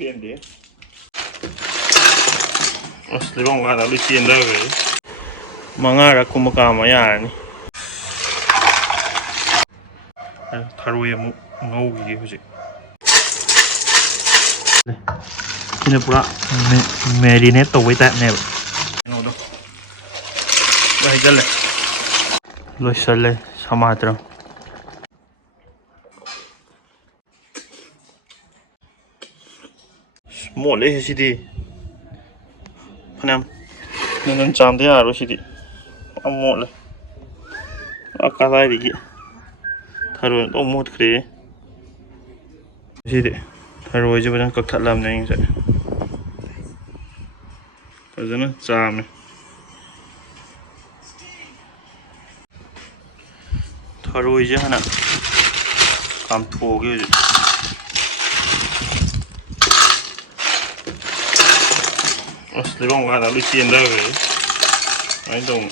Pendi. Asli bang ada lu cienda gue. Mangara kumakama yani. Tharoi mu ngaugi hujik. Ini pura marinate tawai tak ne. Nodo. Baik jalan. Loisale samatra. Mole sidi. Panam. Nan chamde aro sidi. Mole. Akala digi. Tharoi to mut khre. Sidi. Tharoi je badan kakhat lam nei se. Fazana chame. Tharoi je hana. Kam thoge je. Asli bang ada lu cienda gue. Ai dong.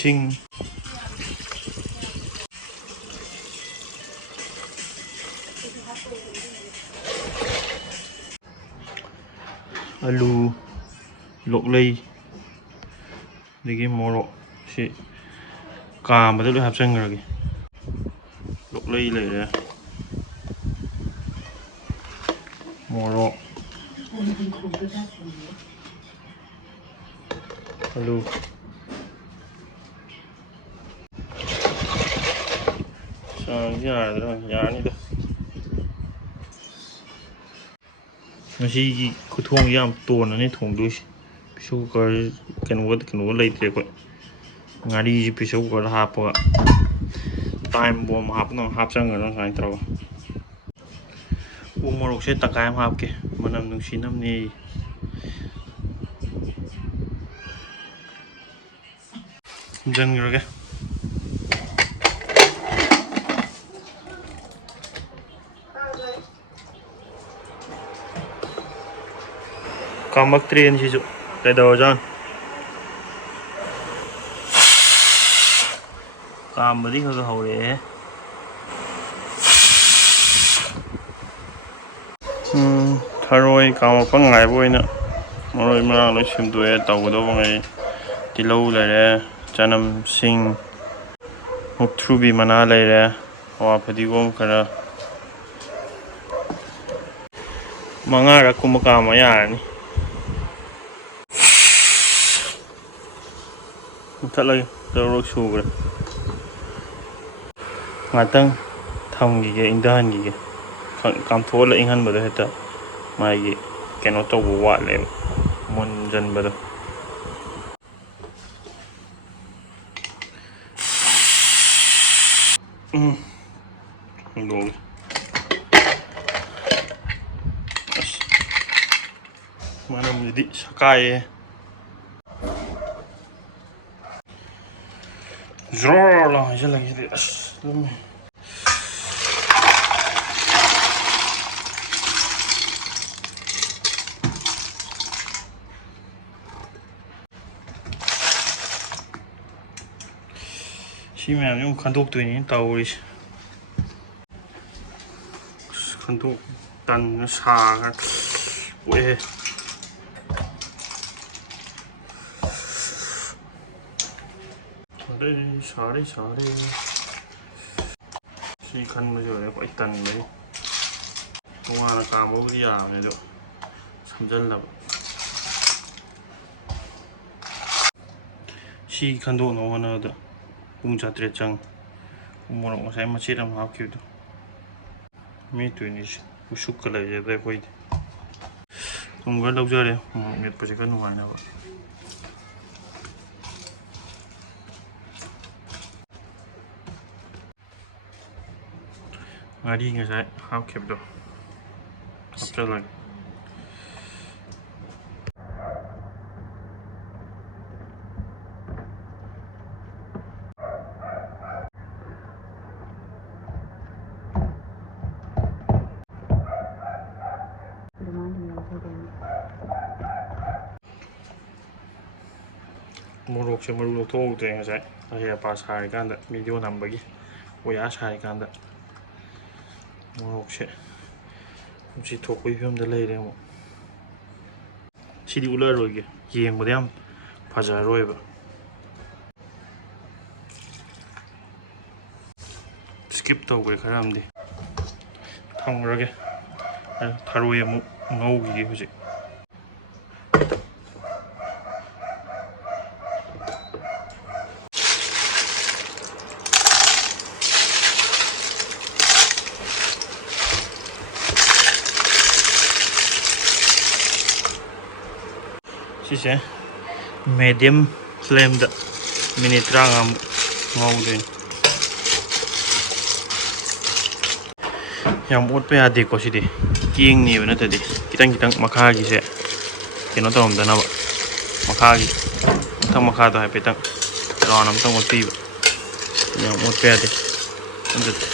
Sing alu lok lei lagi morok si cam betul hấp sinh rồi lok lei này morok alu sang giờ rồi nhà này đó masih kutung yang tua nani thong dus pisau kar kenwa lei tre ko ngari pisau kar hapa time bom hap no hap sang no sai tro umorok se takai hap ke manam nungsi nam ni jang rồi ke kamak train sih jo cái đầu ra cam mà đi hơi hậu để Tharoi cam phăng ngày bôi nè rồi mà nói chuyện tuổi tàu đâu ngày đi lâu lại đấy chanam sing hộp trubi mana lại đấy hoa phải đi gom cả mangara kumakama yani. Thật là đâu sù rồi ngã tăng thầm gì cái in đơn gì cái cảm thua là in hơn bữa đó hết mà cái nó tàu bộ lại muốn dân bữa đó đúng mà làm gì đi sakai rồi là cái này thì khi mà dùng khăn thuốc tùy những tàu đi khăn thuốc tàn nó xà cái ui đây xả đi khi khăn bây giờ có ít tần đấy ngoài là cả bố cái giảm này được sắm dân là khi khăn độ nó hơn được cũng chặt được chăng cũng một ông xem mà chỉ làm học kiểu đó mấy tuổi này cũng súc cái này vậy thôi không có lâu giờ đấy miệt phải cái ngoài nào đi người sẽ học kịp được học trở lại ꯃꯣꯔꯣꯛꯁꯦ ꯃꯔꯨ ꯂꯧꯊꯣꯛꯍꯧꯗ꯭ꯔꯦ ꯉꯁꯥꯏ ꯑꯍꯦꯄꯥ ꯁꯥꯔꯤꯀꯥꯟꯗ video ꯅꯝꯕꯒꯤ ꯑꯣꯌꯥ ꯁꯥꯔꯤꯀꯥꯟꯗ ꯃꯣꯔꯣꯛꯁꯦ ꯅꯨꯡꯁꯤ ꯊꯣꯛꯄꯒꯤ ꯐꯤꯕꯝꯗ ꯂꯩꯔꯦ ꯑꯃꯨꯛ ꯁꯤꯗꯤ ꯎꯠꯂꯔꯣꯏꯒꯦ ꯌꯦꯡꯕꯗ ꯌꯥꯝ ꯐꯖꯔꯣꯏꯕ ꯁ꯭ꯀꯤꯞ ꯇꯧꯈ꯭ꯔꯦ ꯈꯔ ꯑꯃꯗꯤ ꯊꯝꯈ꯭ꯔꯒꯦ ꯊꯔꯣꯏ ꯑꯃꯨꯛ ꯉꯧꯈꯤꯒꯦ ꯍꯧꯖꯤꯛ ꯁꯤꯁꯦ ꯃꯦꯗꯤꯌꯝ ꯐ꯭ꯂꯦꯝꯗ ꯃꯤꯅꯤꯠ 30ꯃꯨꯛ ꯉꯧꯗꯣꯏꯅꯤ ꯌꯥꯝ ꯑꯣꯠꯄ ꯌꯥꯗꯦꯀꯣ ꯁꯤꯗꯤ ꯀꯦꯡꯅꯦꯕ ꯅꯠꯇ꯭ꯔꯗꯤ ꯈꯤꯇꯪ ꯈꯤꯇꯪ ꯃꯈꯥꯒꯤꯁꯦ ꯀꯩꯅꯣ ꯇꯧꯔꯝꯗꯅꯕ ꯃꯈꯥꯒꯤ ꯃꯈꯥꯗꯣ ꯍꯥꯏꯐꯦꯠꯇꯪ ꯔꯥꯎꯟ ꯑꯃꯇꯪ ꯑꯣꯠꯄꯤꯕ ꯌꯥꯝ ꯑꯣꯠꯄ ꯌꯥꯗꯦ ꯑꯗꯨꯗꯤ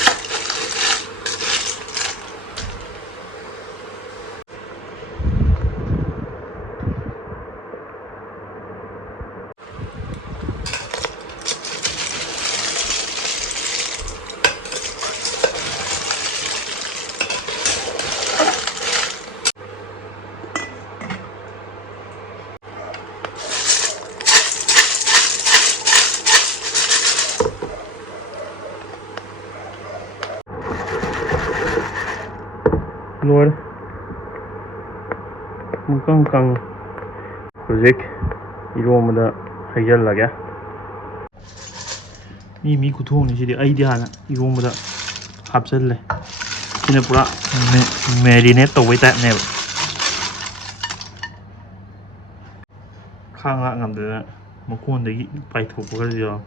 ꯂꯣꯏꯔꯦ ꯄꯨꯡꯀꯪ ꯀꯪꯉꯦ ꯍꯧꯖꯤꯛ ꯏꯔꯣꯝꯕꯗ ꯍꯩꯖꯤꯜꯂꯒꯦ ꯃꯤ ꯈꯨꯊꯣꯡꯅꯤ ꯁꯤꯗꯤ ꯑꯩꯗꯤ ꯍꯥꯟꯅ ꯏꯔꯣꯝꯕꯗ ꯍꯥꯞꯆꯜꯂꯦ ꯁꯤꯅ ꯄꯨꯔꯥ ꯃꯦꯔꯤꯅꯦꯠ ꯇꯧꯕꯩ ꯇꯥꯏꯞꯅꯦꯕ ꯈꯥꯡ ꯂꯥꯛ ꯉꯝꯗꯗꯅ ꯃꯀꯣꯟꯗꯒꯤ ꯄꯥꯏꯊꯣꯛꯄꯒꯁꯨ ꯌꯥꯎꯋꯦ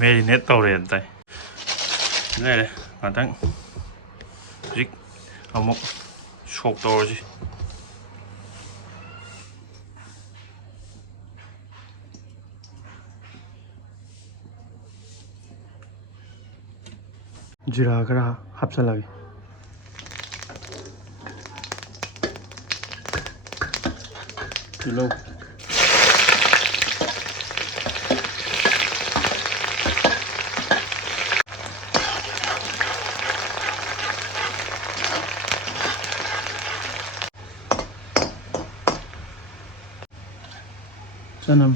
ꯃꯦꯔꯤꯅꯦꯠ ꯇꯧꯔꯦꯅ ꯇꯥꯏ ꯂꯩꯔꯦ ꯉꯥꯛꯇꯪ ꯍꯧꯖꯤꯛ ꯑꯃꯨꯛ ꯁꯣꯛ ꯇꯧꯔꯁꯤ ꯖꯤꯔꯥ ꯈꯔ ꯍꯥꯞꯆꯜꯂꯒꯦ ꯇꯤꯜꯍꯧ ꯆꯅꯝ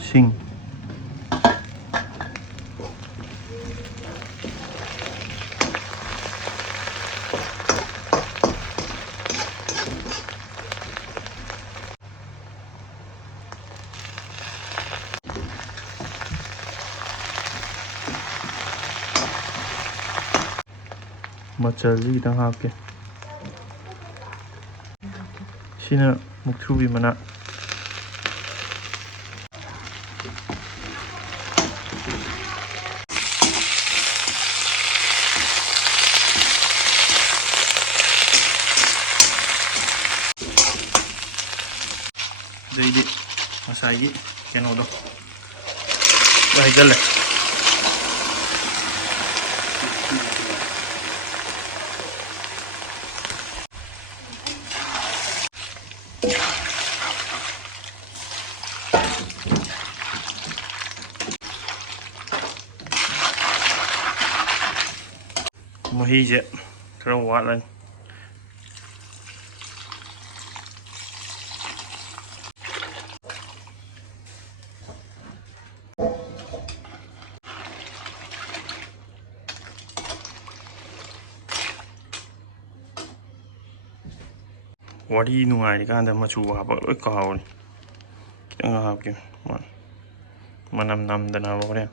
ꯁꯤꯡ ꯃꯆꯜꯁꯤ ꯈꯤꯇꯪ ꯍꯥꯞꯀꯦ ꯁꯤꯅ ꯃꯨꯛꯊ꯭ꯔꯨꯕꯤ ꯃꯅꯥ ꯑꯗꯩꯗꯤ ꯉꯁꯥꯏꯒꯤ ꯀꯩꯅꯣꯗꯣ ꯍꯩꯖꯜꯂꯦ ꯃꯍꯤꯁꯦ ꯈꯔ ꯋꯥꯠꯂꯅꯤ ꯋꯥꯔꯤ ꯅꯨꯡꯉꯥꯏꯔꯤꯀꯥꯟꯗ ꯃꯆꯨ ꯍꯥꯞꯄ ꯂꯣꯏ ꯀꯥꯎꯔꯦ ꯈꯤꯇꯪ ꯍꯥꯞꯀꯦ ꯃꯅꯝ ꯅꯝꯗꯅꯕ ꯍꯣꯔꯦꯟ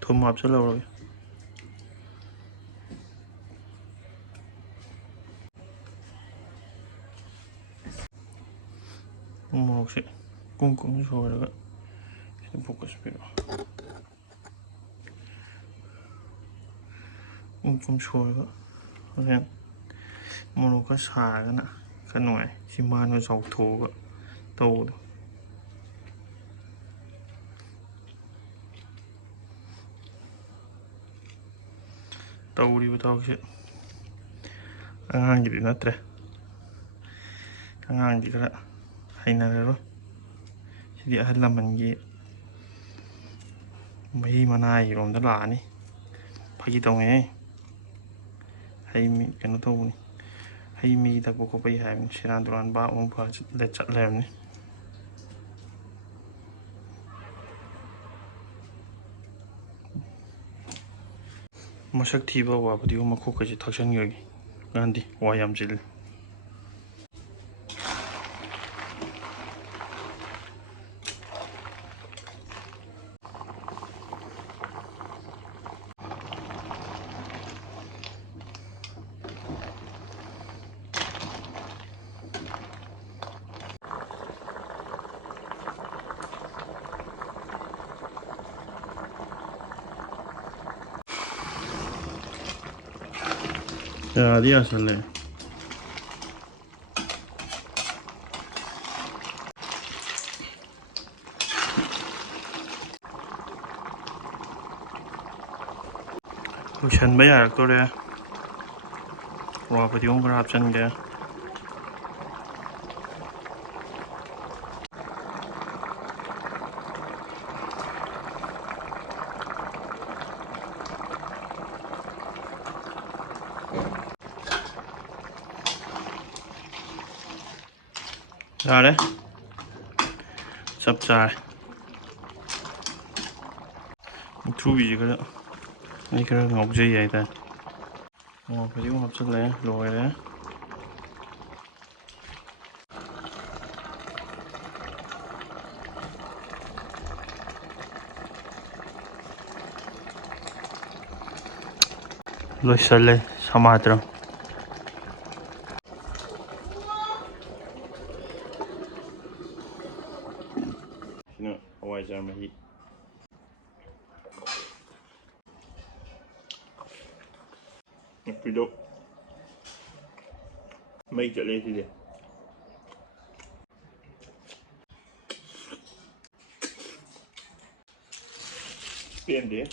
ꯊꯨꯝ ꯍꯥꯞꯆꯜꯍꯧꯔꯒꯦ ꯃꯣꯔꯣꯛꯁꯦ ꯀꯨꯡ ꯁꯣꯏꯔꯒ ꯐꯣꯀꯁ ꯄꯤꯔꯛꯑꯣ ꯀꯨꯝ ꯁꯣꯏꯕ ꯍꯣꯔꯦꯟ ꯃꯣꯔꯣꯛ ꯈꯔ ꯁꯥꯔꯒꯅ ꯈꯔ ꯅꯨꯡꯉꯥꯏ ꯁꯤ ꯃꯥꯅ ꯆꯥꯎꯊꯣꯛꯑꯒ ꯇꯧꯕꯗꯣ ꯇꯧꯔꯤꯕ ꯊꯕꯛꯁꯦ ꯑꯉꯥꯡꯒꯤꯗꯤ ꯅꯠꯇ꯭ꯔꯦ ꯑꯉꯥꯡꯗꯤ ꯈꯔ ꯍꯩꯅꯔꯔꯣꯏ ꯁꯤꯗꯤ ꯑꯍꯜ ꯂꯃꯟꯒꯤ ꯃꯍꯤ ꯃꯅꯥꯏꯔꯣꯝꯗ ꯂꯥꯛꯑꯅꯤ ꯐꯥꯒꯤ ꯇꯧꯅꯤꯍꯦ ꯍꯩ ꯃꯤ ꯀꯩꯅꯣ ꯇꯧꯕꯅꯤ ꯍꯩ ꯃꯤ ꯊꯛꯄ ꯈꯣꯠꯄꯒꯤ ꯍꯥꯏꯕꯅꯤ ꯁꯦꯔꯥꯟ ꯇꯨꯔꯥꯟ ꯕꯥꯞ ꯑꯃ ꯆꯠ ꯂꯩꯔꯝꯅꯤ ꯃꯁꯛ ꯊꯤꯕ ꯑꯋꯥꯕꯗꯤꯒ ꯃꯈꯣꯛꯀꯁꯦ ꯊꯛꯆꯟꯈ꯭ꯔꯒꯦ ꯒꯥꯟꯙꯤ ꯋꯥ ꯌꯥꯝ ꯆꯤꯜꯂꯤ ꯌꯥꯗꯤ ꯌꯥꯁꯜꯂꯦ ꯂꯣꯏꯁꯟꯕ ꯌꯥꯔꯛꯇꯣꯔꯦ ꯑꯋꯥ ꯐꯗꯤꯒꯣꯝ ꯈꯔ ꯍꯥꯞꯆꯤꯟꯒꯦ ꯌꯥꯔꯦ ꯆꯞ ꯆꯥꯔꯦ ꯃꯨꯛꯊ꯭ꯔꯨꯕꯤꯁꯦ ꯈꯔ ꯑꯩ ꯈꯔ ꯉꯥꯎꯖꯩ ꯍꯥꯏꯇꯥꯔꯦ ꯑꯋꯥ ꯐꯗꯤꯒꯣꯝ ꯍꯥꯞꯆꯤꯜꯂꯦ ꯂꯣꯏꯔꯦ ꯂꯣꯏꯁꯜꯂꯦ ꯁꯃꯥꯇ꯭ꯔꯝ ꯁꯤꯅ ꯍꯋꯥꯏꯖꯥꯔ ꯃꯍꯤ ꯅꯨꯄꯤꯗꯣ ꯃꯩ ꯆꯠꯂꯦ ꯁꯤꯗꯤ ꯄꯦꯟꯗꯦ